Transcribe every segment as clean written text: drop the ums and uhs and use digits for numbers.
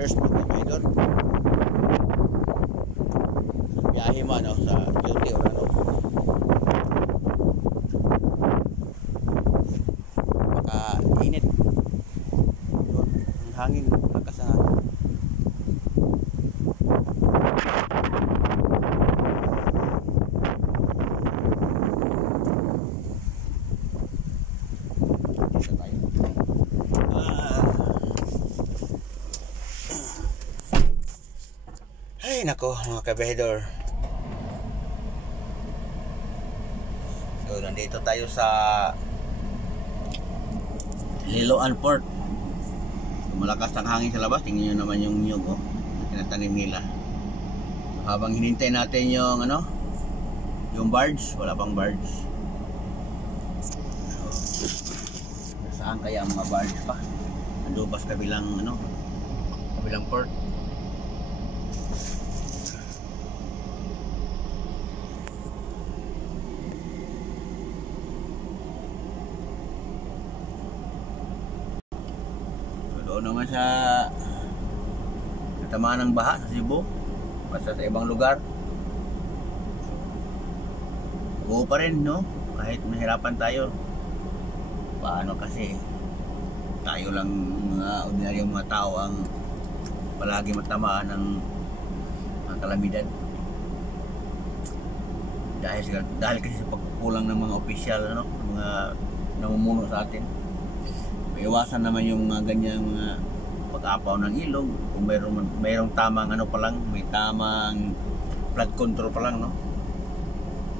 first vlog mga idol. Biyahe mo ano sa duty or ano. Baka init. Ang hangin, lakas ng hangin. Ay nako mga kabehedor. So nandito tayo sa Liloan Port. Malakas ang hangin sa labas. Tingnan nyo naman yung nyug na tinatanim nila. So, habang hinintay natin yung ano, yung barge, wala pang barge. So, saan kaya ang mga barge pa? Ando ba sa kabilang ano, kabilang port? Doon naman sa tamaan ng baha sa Cebu, basta sa ibang lugar buo pa rin, no? Kahit mahirapan tayo, paano kasi tayo lang mga ordinaryong mga tao ang palagi matamaan ng kalamidad dahil kasi sa pagkukulang ng mga opisyal, no? Mga namumuno sa atin. Iwasan naman yung mga ganyang mga pag-apaw ng ilog. Kung mayroong tamang ano pa lang, may tamang flood control pa lang, no?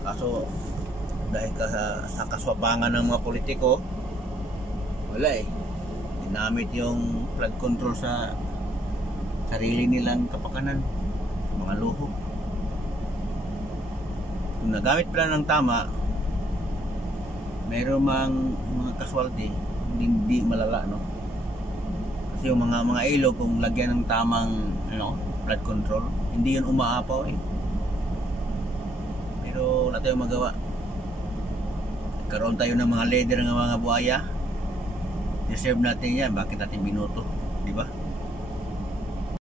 Kaso dahil sa kaswapangan ng mga politiko, wala eh. Ginamit yung flood control sa sarili nilang kapakanan, mga luho. Kung nagamit pala ng tama, mayroong mga casualty, hindi malala, no? Kasi yung mga ilog kung lagyan ng tamang ano, flood control, hindi yun umaapaw eh. Pero wala tayong magawa. Karoon tayo ng mga leader ng mga buhaya. Deserve natin yan. Bakit natin binoto? Di ba?